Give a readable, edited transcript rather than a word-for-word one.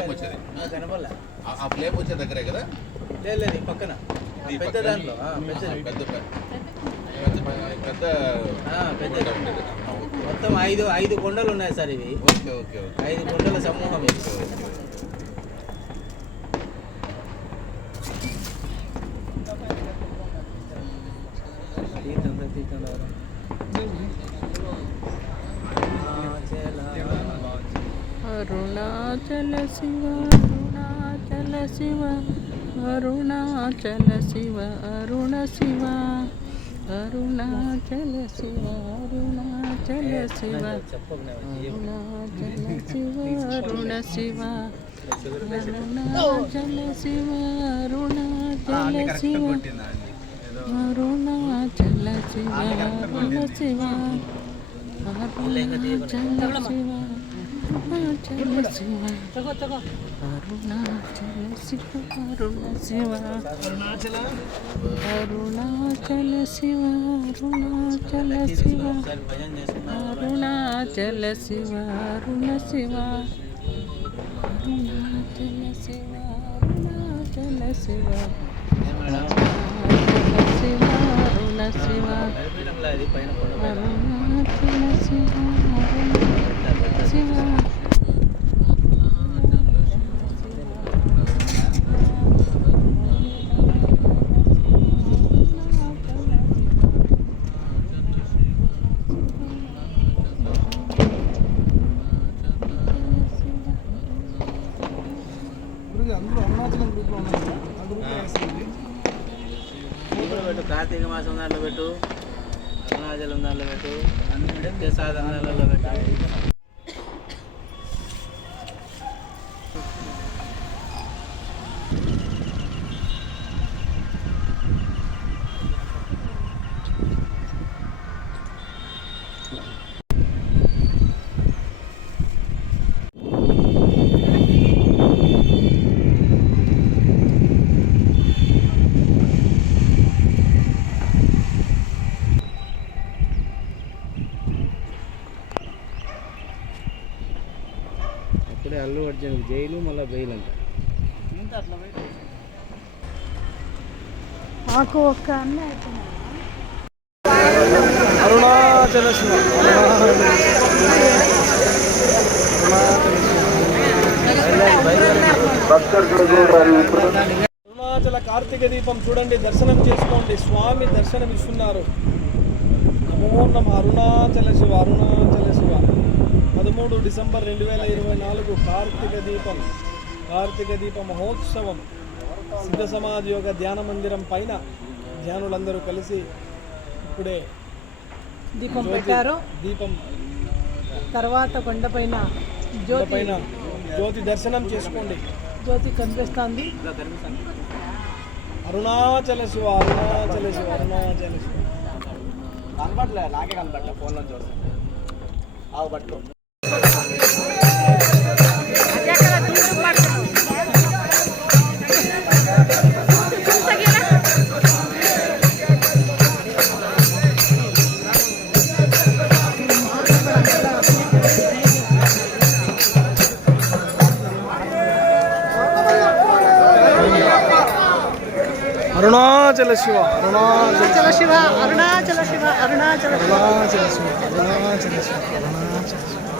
Flame వచ్చేది కనపడలే. ఆ flame వచ్చే దగ్గరే కదా? లేదు పక్కన పెద్ద దాంట్లో పెద్ద మొత్తం ఐదు కొండలు ఉన్నాయి సార్ ఇవి. ఓకే ఓకే ఓకే 5 కొండల సమూహం ఇది. అరుణాచల శివ అరుణాచల శివ అరుణాచల శివ అరుణ శివ అరుణాచల శివ అరుణాచల శివ అరుణాచల శివ అరుణ శివ అరుణాచల శివ అరుణాచల శివ అరుణాచల శివ అరుణ శివ అరుణాచల శివ అరుణాచల శివ అరుణాచల శివ అరుణ శివ అరుణాచల శివ అరుణాచల శివ అరుణాచల శివ అరుణ శివ అరుణాచల శివ అరుణాచల శివ శివ అరుణ శివ అరుణాచల శివ శివ కార్తీక మాసం దాంట్లో పెట్టు, అరుణాచలం దాంట్లో పెట్టు, అన్ని సాధనాలలో పెట్టు. అప్పుడే అల్లు అర్జున్ జైలు మళ్ళీ బెయిల్ అంట. మాకు ఒక్క అన్న అరుణాచల శివ అరుణాచల కార్తీక దీపం చూడండి, దర్శనం చేసుకోండి. స్వామి దర్శనం ఇస్తున్నారు. నమో నమః అరుణాచల శివ అరుణాచల శివ. 13 డిసెంబర్ 2024 కార్తీక దీప మహోత్సవం. సిద్ధ సమాధి యోగ ధ్యాన మందిరం పైన ధ్యానులందరూ కలిసి ఇప్పుడే దీపం పెట్టారు. దీపం తర్వాత కొండపైన జ్యోతి దర్శనం చేసుకోండి. జ్యోతి కనిపిస్తుంది. అరుణాచల శివ అరుణాచల శివ అరుణాచల శివ. కనపడలే, నాకే కనపడలే ఫోన్లో చూస్తాను. ఆవు పట్టుకో. అరుణాచల శివ అరుణాచల శివ అరుణాచల శివ అరుణాచల శివ అరుణాచల శివ అరుణాచల శివ అరుణాచల శివ.